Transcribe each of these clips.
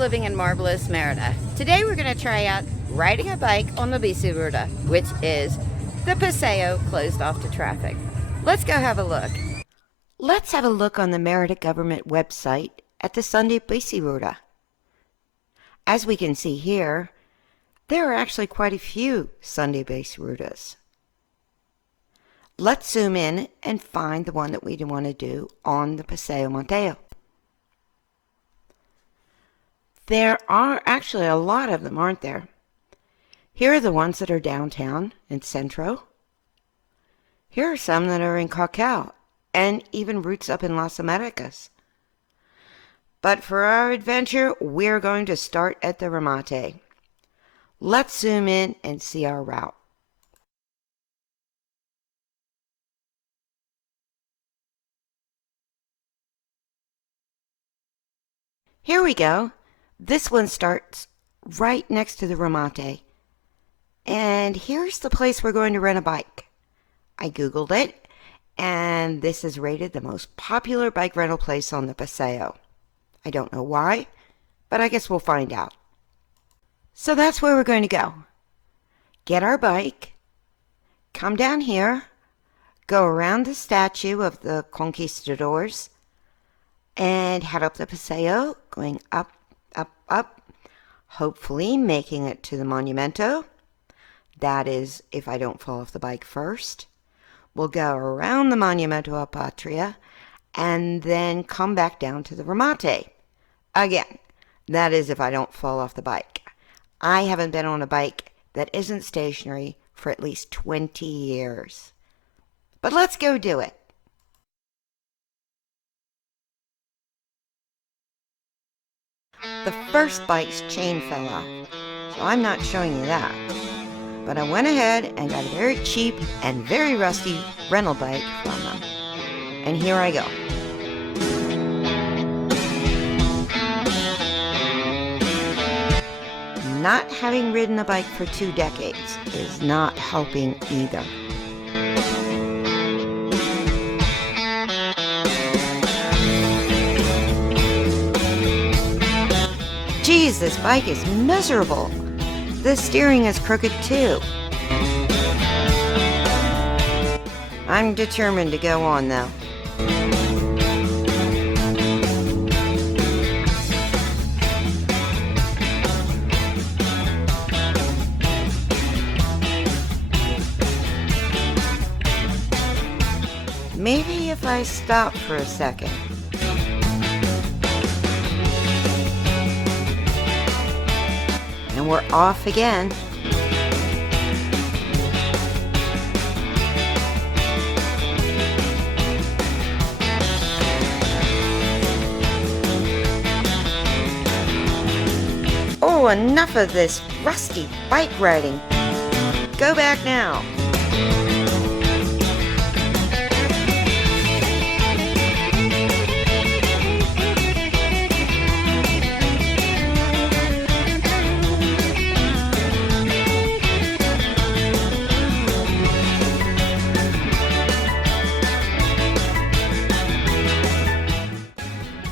living in marvelous Merida. Today we're going to try out riding a bike on the bici ruta, which is the Paseo closed off to traffic. Let's go have a look. Let's have a look on the Merida government website at the Sunday bici ruta. As we can see here, there are actually quite a few Sunday bici rutas. Let's zoom in and find the one that we want to do on the Paseo Montejo. There are actually a lot of them, aren't there? Here are the ones that are downtown in Centro. Here are some that are in Cacao and even routes up in Las Americas. But for our adventure, we're going to start at the Remate. Let's zoom in and see our route. Here we go. This one starts right next to the Remate. And here's the place we're going to rent a bike. I Googled it, and this is rated the most popular bike rental place on the Paseo. I don't know why, but I guess we'll find out. So that's where we're going to go. Get our bike, come down here, go around the statue of the conquistadors, and head up the Paseo, going up, up, up, hopefully making it to the Monumento. That is, if I don't fall off the bike first. We'll go around the Monumento a Patria, and then come back down to the Remate. Again, that is if I don't fall off the bike. I haven't been on a bike that isn't stationary for at least 20 years. But let's go do it. The first bike's chain fell off, so I'm not showing you that. But I went ahead and got a very cheap and very rusty rental bike from them. And here I go. Not having ridden a bike for 2 decades is not helping either. Geez, this bike is miserable. The steering is crooked too. I'm determined to go on though. Maybe if I stop for a second. And we're off again. Oh, enough of this rusty bike riding. Go back now.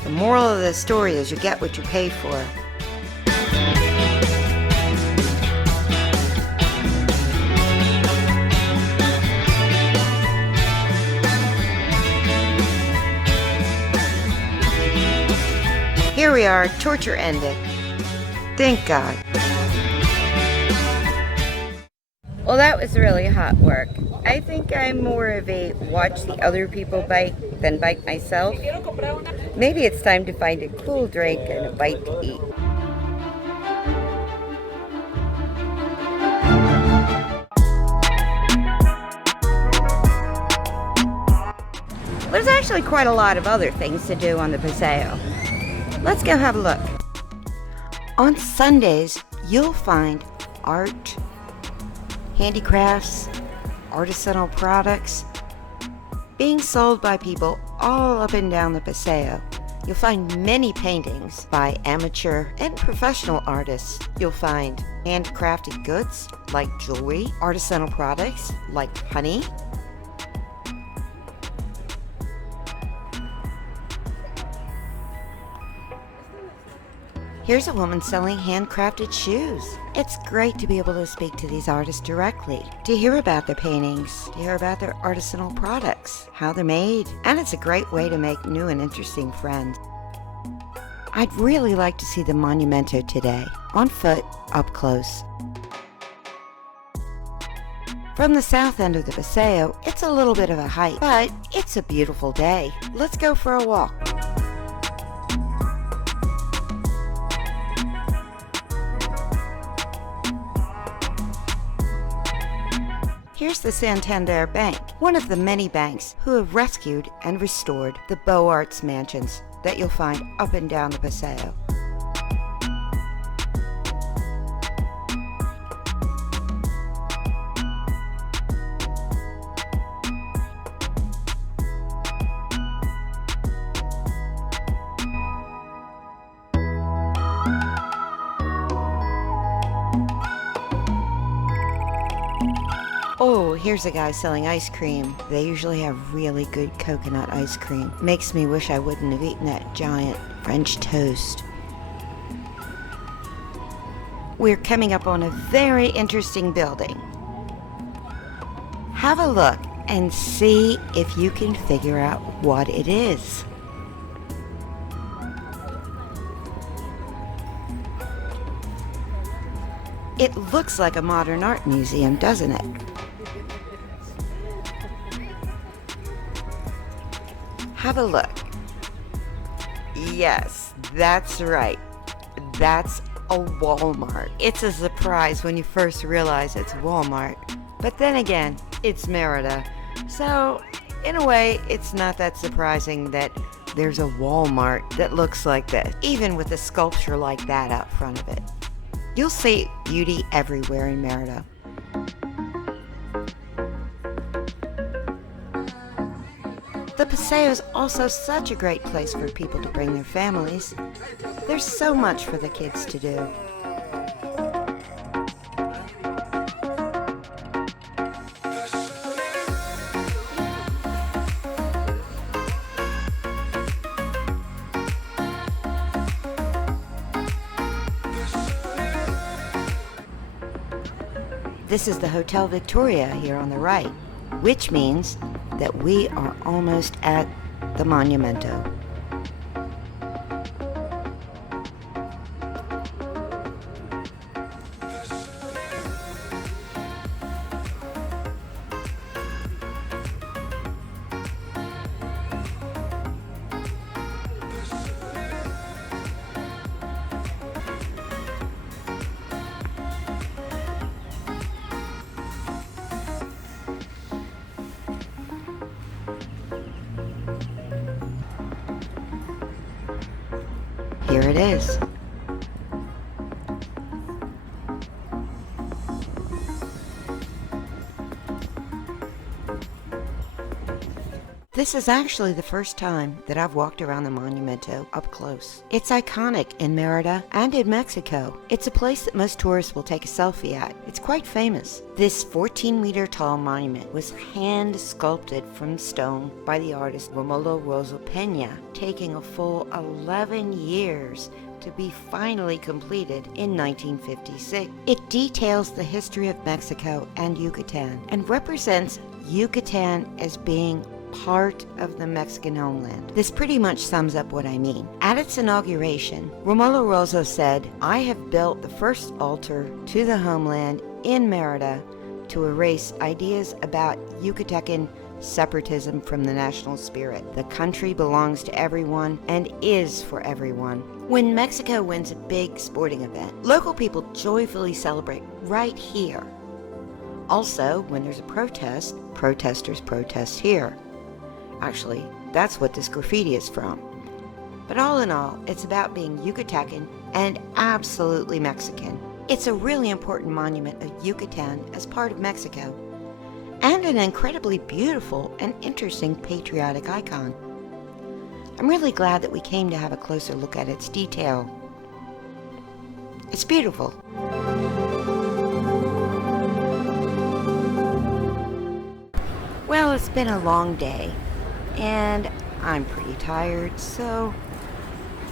The moral of the story is you get what you pay for. Here we are, torture ended. Thank God. Well, that was really hot work. I think I'm more of a watch the other people bike than bike myself. Maybe it's time to find a cool drink and a bite to eat. There's actually quite a lot of other things to do on the Paseo. Let's go have a look. On Sundays, you'll find art, handicrafts, artisanal products being sold by people all up and down the Paseo. You'll find many paintings by amateur and professional artists. You'll find handcrafted goods like jewelry, artisanal products like honey, Here's a woman selling handcrafted shoes. It's great to be able to speak to these artists directly, to hear about their paintings, to hear about their artisanal products, how they're made, and it's a great way to make new and interesting friends. I'd really like to see the Monumento today, on foot, up close. From the south end of the Paseo, it's a little bit of a hike, but it's a beautiful day. Let's go for a walk. Here's the Santander Bank, one of the many banks who have rescued and restored the Beaux Arts mansions that you'll find up and down the Paseo. Oh, here's a guy selling ice cream. They usually have really good coconut ice cream. Makes me wish I wouldn't have eaten that giant French toast. We're coming up on a very interesting building. Have a look and see if you can figure out what it is. It looks like a modern art museum, doesn't it? Have a look. Yes, that's right. That's a Walmart. It's a surprise when you first realize it's Walmart. But then again, it's Merida. So, in a way, it's not that surprising that there's a Walmart that looks like this, even with a sculpture like that out front of it. You'll see beauty everywhere in Merida. The Paseo is also such a great place for people to bring their families. There's so much for the kids to do. This is the Hotel Victoria here on the right, which means that we are almost at the Monumento. Here it is. This is actually the first time that I've walked around the Monumento up close. It's iconic in Merida and in Mexico. It's a place that most tourists will take a selfie at. It's quite famous. This 14-meter tall monument was hand sculpted from stone by the artist Romulo Rosa Peña, taking a full 11 years to be finally completed in 1956. It details the history of Mexico and Yucatan and represents Yucatan as being part of the Mexican homeland. This pretty much sums up what I mean. At its inauguration, Romulo Rosa said, "I have built the first altar to the homeland in Merida to erase ideas about Yucatecan separatism from the national spirit. The country belongs to everyone and is for everyone." When Mexico wins a big sporting event, local people joyfully celebrate right here. Also, when there's a protest, protesters protest here. Actually, that's what this graffiti is from. But all in all, it's about being Yucatecan and absolutely Mexican. It's a really important monument of Yucatan as part of Mexico, and an incredibly beautiful and interesting patriotic icon. I'm really glad that we came to have a closer look at its detail. It's beautiful. Well, it's been a long day, and I'm pretty tired, so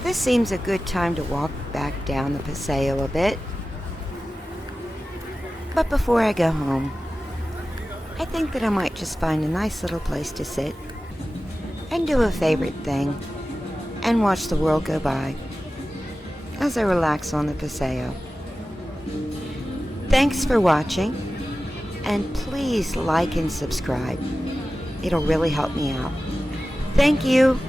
This seems a good time to walk back down the Paseo a bit. But before I go home, I think that I might just find a nice little place to sit and do a favorite thing and watch the world go by as I relax on the Paseo. Thanks for watching, and please like and subscribe. It'll really help me out. Thank you.